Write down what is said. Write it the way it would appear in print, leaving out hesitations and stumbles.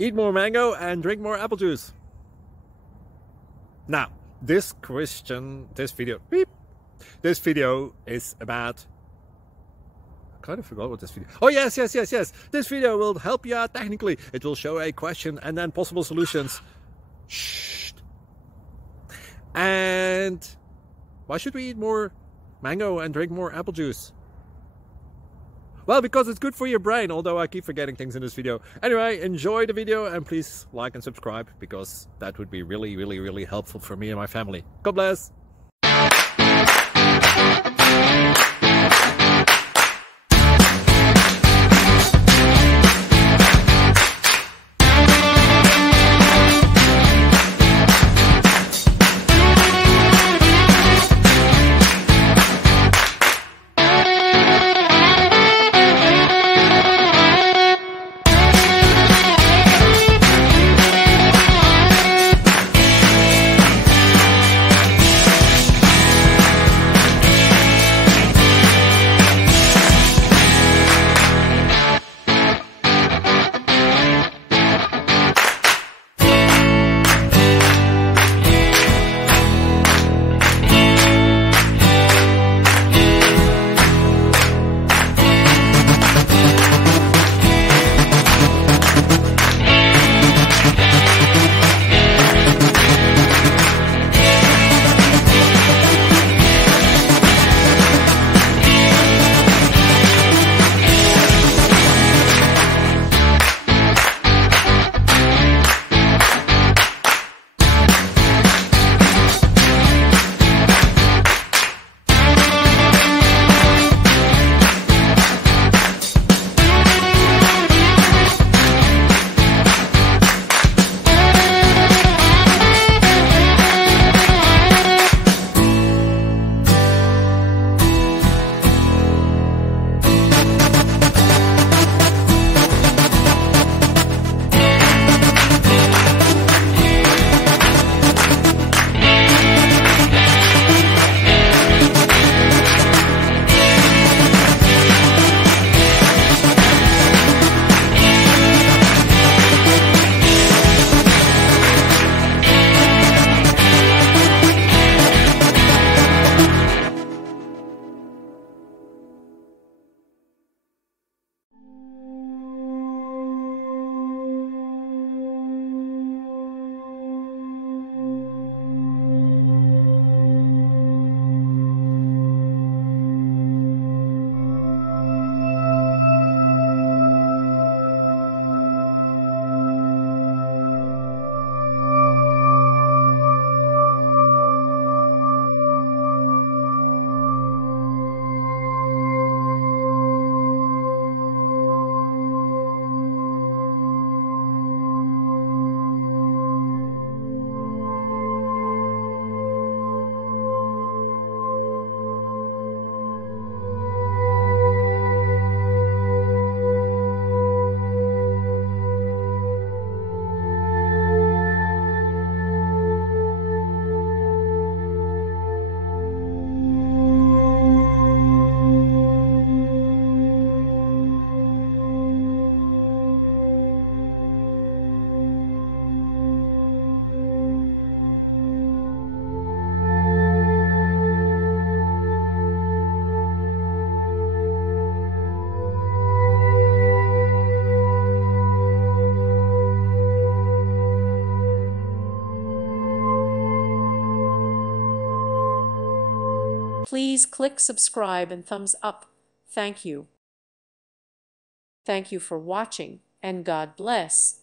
Eat more mango and drink more apple juice. Now, this video is about... I kind of forgot what this video... Oh, yes. This video will help you out technically. It will show a question and then possible solutions. Shh. And why should we eat more mango and drink more apple juice? Well, because it's good for your brain, although I keep forgetting things in this video. Anyway, enjoy the video and please like and subscribe, because that would be really helpful for me and my family. God bless! Please click subscribe and thumbs up. Thank you. Thank you for watching, and God bless.